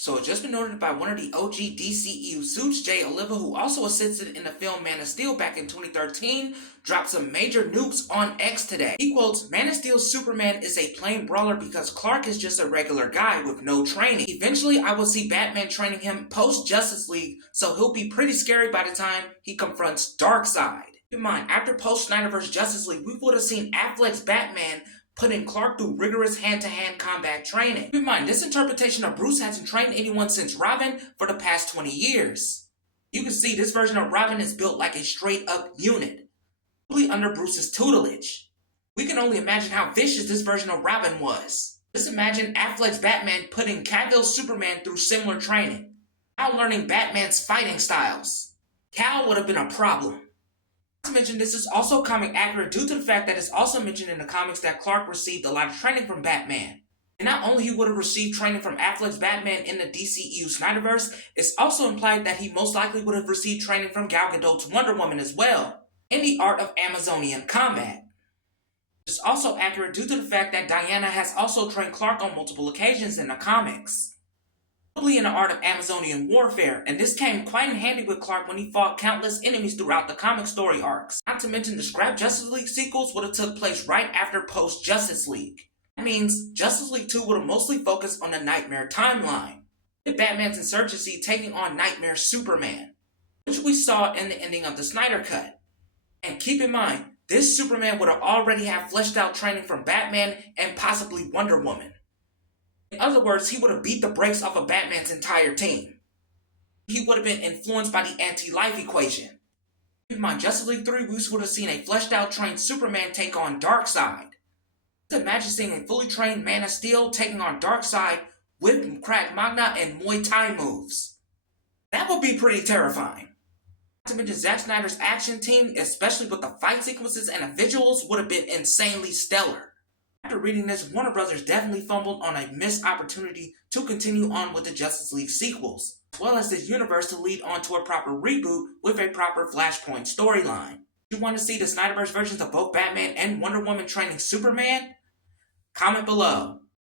So it's just been noted by one of the OG DCEU suits, Oliva, who also assisted in the film Man of Steel back in 2013, dropped some major nukes on X today. He quotes, "Man of Steel's Superman is a plain brawler because Clark is just a regular guy with no training. Eventually, I will see Batman training him post-Justice League, so he'll be pretty scary by the time he confronts Darkseid." Keep in mind, after post-Snyderverse Justice League, we would have seen Affleck's Batman putting Clark through rigorous hand-to-hand combat training. Keep in mind, this interpretation of Bruce hasn't trained anyone since Robin for the past 20 years. You can see this version of Robin is built like a straight-up unit, fully under Bruce's tutelage. We can only imagine how vicious this version of Robin was. Just imagine Affleck's Batman putting Cavill's Superman through similar training, now learning Batman's fighting styles. Cal would have been a problem. Not to mention, this is also comic accurate due to the fact that it's also mentioned in the comics that Clark received a lot of training from Batman. And not only he would have received training from Affleck's Batman in the DCEU Snyderverse, it's also implied that he most likely would have received training from Gal Gadot's Wonder Woman as well, in the art of Amazonian combat. It's also accurate due to the fact that Diana has also trained Clark on multiple occasions in the comics, probably in the art of Amazonian warfare, and this came quite in handy with Clark when he fought countless enemies throughout the comic story arcs. Not to mention the scrap Justice League sequels would have took place right after post-Justice League. That means Justice League 2 would have mostly focused on the Nightmare timeline, with Batman's insurgency taking on Nightmare's Superman, which we saw in the ending of the Snyder Cut. And keep in mind, this Superman would have already had fleshed out training from Batman and possibly Wonder Woman. In other words, he would have beat the brakes off of Batman's entire team. He would have been influenced by the anti-life equation. Keep in mind, Justice League 3, we would have seen a fleshed out trained Superman take on Darkseid. Just imagine seeing a fully trained Man of Steel taking on Darkseid with Krav Maga and Muay Thai moves. That would be pretty terrifying. Not to mention Zack Snyder's action team, especially with the fight sequences and the visuals, would have been insanely stellar. After reading this, Warner Bros. Definitely fumbled on a missed opportunity to continue on with the Justice League sequels, as well as this universe to lead on to a proper reboot with a proper Flashpoint storyline. If you want to see the Snyderverse versions of both Batman and Wonder Woman training Superman? Comment below.